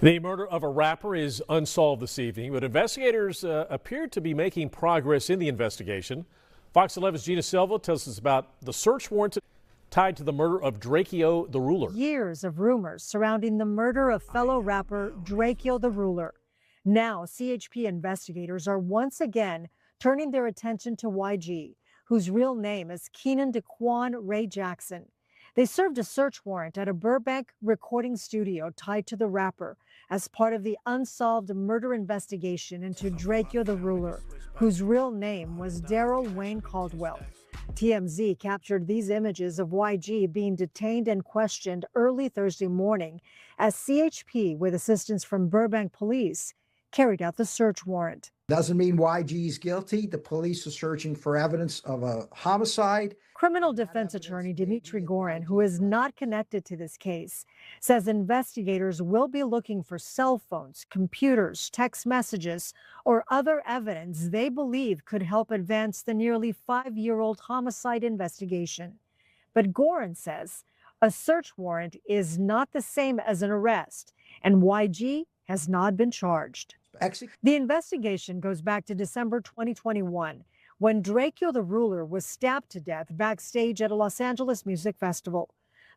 The murder of a rapper is unsolved this evening, but investigators appear to be making progress in the investigation. Fox 11's Gina Silva tells us about the search warrant tied to the murder of Drakeo the Ruler. Years of rumors surrounding the murder of fellow rapper Drakeo the Ruler. Now, CHP investigators are once again turning their attention to YG, whose real name is Keenan DeQuan Ray Jackson. They served a search warrant at a Burbank recording studio tied to the rapper as part of the unsolved murder investigation into Drakeo the Ruler, whose real name was Daryl Wayne Caldwell. TMZ captured these images of YG being detained and questioned early Thursday morning as CHP, with assistance from Burbank police, carried out the search warrant. Doesn't mean YG is guilty. The police are searching for evidence of a homicide. Criminal defense attorney Dimitri Gorin, who is not connected to this case, says investigators will be looking for cell phones, computers, text messages, or other evidence they believe could help advance the nearly 5-year-old homicide investigation. But Gorin says a search warrant is not the same as an arrest, and YG has not been charged. The investigation goes back to December 2021, when Drakeo the Ruler was stabbed to death backstage at a Los Angeles music festival.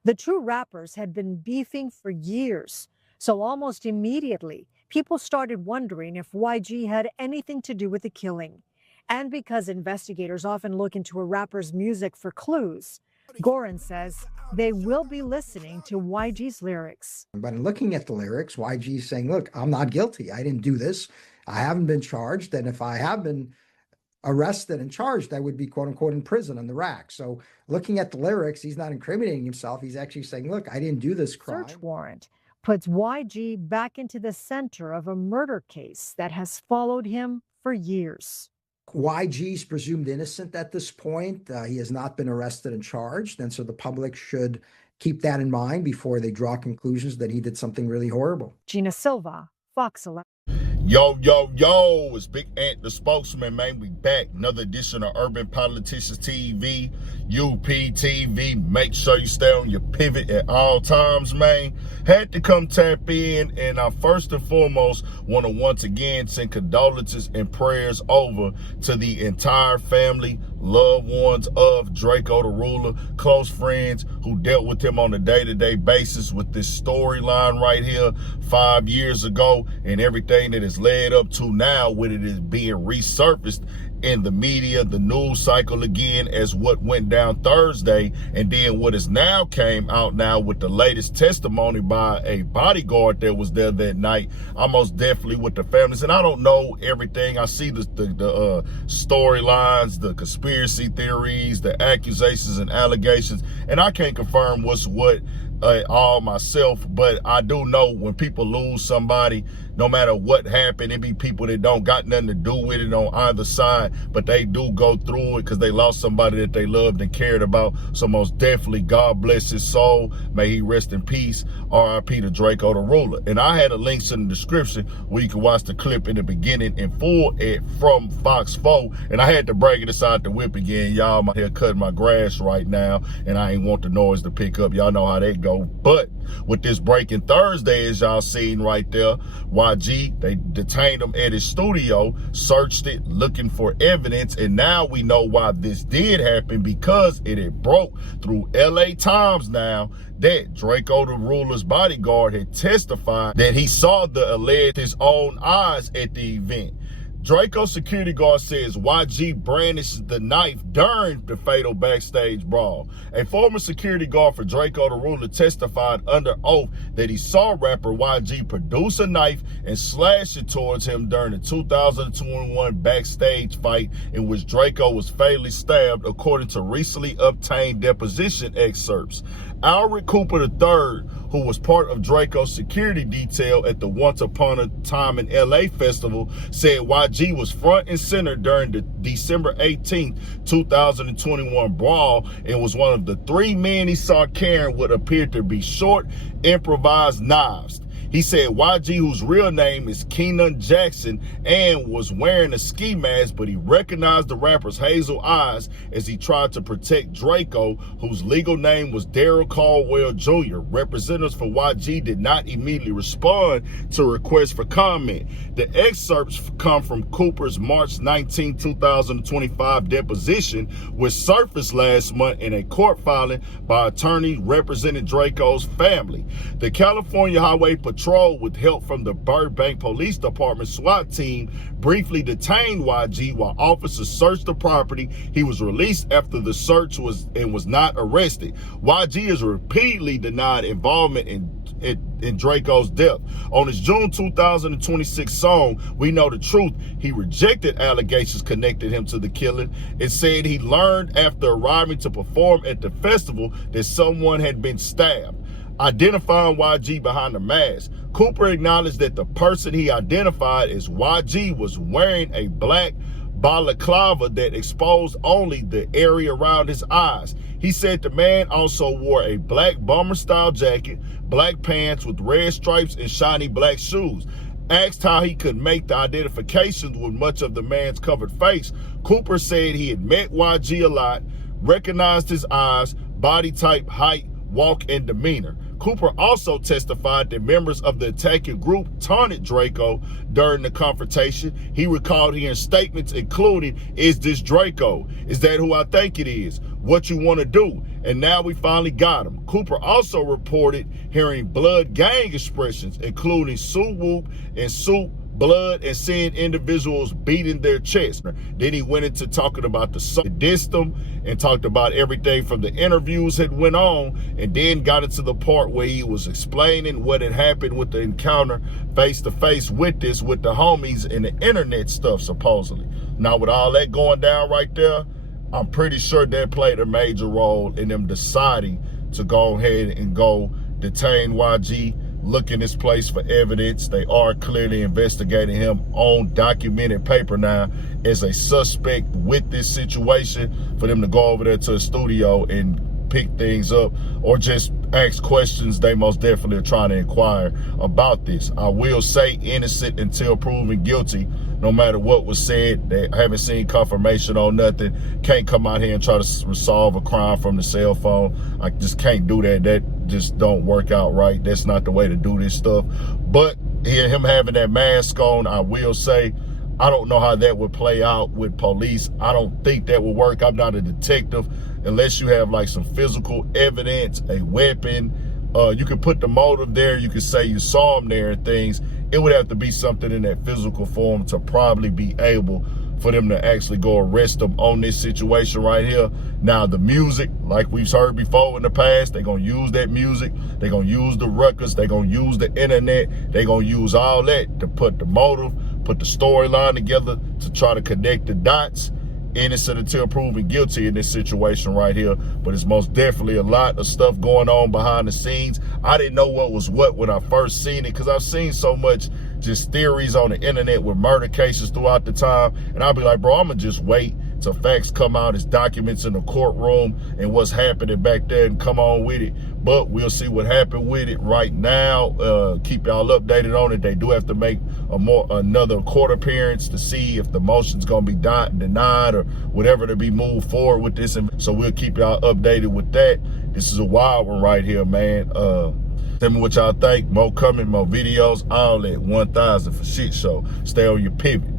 The two rappers had been beefing for years, so almost immediately, people started wondering if YG had anything to do with the killing. And because investigators often look into a rapper's music for clues, Gorin says they will be listening to YG's lyrics. But in looking at the lyrics, YG is saying, look, I'm not guilty. I didn't do this. I haven't been charged. And if I have been arrested and charged, I would be, quote unquote, in prison on the rack. So looking at the lyrics, he's not incriminating himself. He's actually saying, look, I didn't do this crime. Search warrant puts YG back into the center of a murder case that has followed him for years. YG's presumed innocent at this point. He has not been arrested and charged. And so the public should keep that in mind before they draw conclusions that he did something really horrible. Gina Silva, Fox 11. Yo, yo, yo, it's Big Ant, the spokesman, man. We back. Another edition of Urban Politicians TV, UPTV. Make sure you stay on your pivot at all times, man. Had to come tap in, and I first and foremost want to once again send condolences and prayers over to the entire family, loved ones of Drakeo the Ruler, close friends who dealt with him on a day-to-day basis with this storyline right here 5 years ago, and everything that is led up to now with it is being resurfaced in the media, the news cycle again, as what went down Thursday, and then what is now came out now with the latest testimony by a bodyguard that was there that night. I'm most definitely with the families, and I don't know everything. I see the storylines, the conspiracy theories, the accusations and allegations, and I can't confirm what's what all myself, but I do know when people lose somebody, no matter what happened, it be people that don't got nothing to do with it on either side, but they do go through it because they lost somebody that they loved and cared about. So most definitely, God bless his soul. May he rest in peace. R.I.P. to Drakeo the Ruler. And I had a link in the description where you can watch the clip in the beginning in full from Fox 4. And I had to break it aside the whip again. Y'all, I'm out here cutting my grass right now, and I ain't want the noise to pick up. Y'all know how that go. But with this breaking Thursday, as y'all seen right there, YG, they detained him at his studio, searched it, looking for evidence, and now we know why this did happen, because it had broke through LA Times now that Drakeo the Ruler's bodyguard had testified that he saw the alleged his own eyes at the event. Drakeo's security guard says YG brandished the knife during the fatal backstage brawl. A former security guard for Drakeo the Ruler testified under oath that he saw rapper YG produce a knife and slash it towards him during the 2021 backstage fight in which Drakeo was fatally stabbed, according to recently obtained deposition excerpts. Alric Cooper III, who was part of Drakeo's security detail at the Once Upon a Time in LA festival, said YG was front and center during the December 18th, 2021 brawl and was one of the 3 men he saw carrying what appeared to be short, improvised knives. He said YG, whose real name is Keenan Jackson, and was wearing a ski mask, but he recognized the rapper's hazel eyes as he tried to protect Drakeo, whose legal name was Daryl Caldwell Jr. Representatives for YG did not immediately respond to requests for comment. The excerpts come from Cooper's March 19, 2025 deposition, which surfaced last month in a court filing by attorneys representing Drakeo's family. The California Highway Patrol, with help from the Burbank Police Department SWAT team, briefly detained YG while officers searched the property. He was released after the search was not arrested. YG has repeatedly denied involvement in Drakeo's death. On his June 2026 song, We Know the Truth, he rejected allegations connected him to the killing and said he learned after arriving to perform at the festival that someone had been stabbed. Identifying YG behind the mask, Cooper acknowledged that the person he identified as YG was wearing a black balaclava that exposed only the area around his eyes. He said the man also wore a black bomber-style jacket, black pants with red stripes, and shiny black shoes. Asked how he could make the identifications with much of the man's covered face, Cooper said he had met YG a lot, recognized his eyes, body type, height, walk, and demeanor. Cooper also testified that members of the attacking group taunted Drakeo during the confrontation. He recalled hearing statements including, "Is this Drakeo? Is that who I think it is? What you want to do?" And now we finally got him. Cooper also reported hearing blood gang expressions, including "Sue whoop" and "Soup blood," and seeing individuals beating their chest. Then he went into talking about the dissed them and talked about everything from the interviews that went on, and then got into the part where he was explaining what had happened with the encounter face to face with the homies and the internet stuff, supposedly. Now with all that going down right there, I'm pretty sure that played a major role in them deciding to go ahead and go detain YG, look in this place for evidence. They are clearly investigating him on documented paper now as a suspect with this situation, for them to go over there to a studio and pick things up or just ask questions. They most definitely are trying to inquire about this. I will say innocent until proven guilty, no matter what was said. They haven't seen confirmation on nothing. Can't come out here and try to resolve a crime from the cell phone. I just can't do that. That just don't work out right. That's not the way to do this stuff. But him having that mask on, I will say, I don't know how that would play out with police. I don't think that would work. I'm not a detective. Unless you have like some physical evidence, a weapon, you can put the motive there. You can say you saw him there and things. It would have to be something in that physical form to probably be able for them to actually go arrest them on this situation right here. Now, the music, like we've heard before in the past, they're going to use that music. They're going to use the records. They're going to use the internet. They're going to use all that to put the motive, put the storyline together to try to connect the dots. Innocent until proven guilty in this situation right here. But it's most definitely a lot of stuff going on behind the scenes. I didn't know what was what when I first seen it, because I've seen so much just theories on the internet with murder cases throughout the time. And I'll be like, bro, I'm going to just wait till facts come out as documents in the courtroom and what's happening back there and come on with it. But we'll see what happened with it right now. Keep y'all updated on it. They do have to make another court appearance to see if the motion's going to be denied or whatever to be moved forward with this. So we'll keep y'all updated with that. This is a wild one right here, man. Tell me what y'all think. More coming, more videos, all at 1000 for shit show. Stay on your pivot.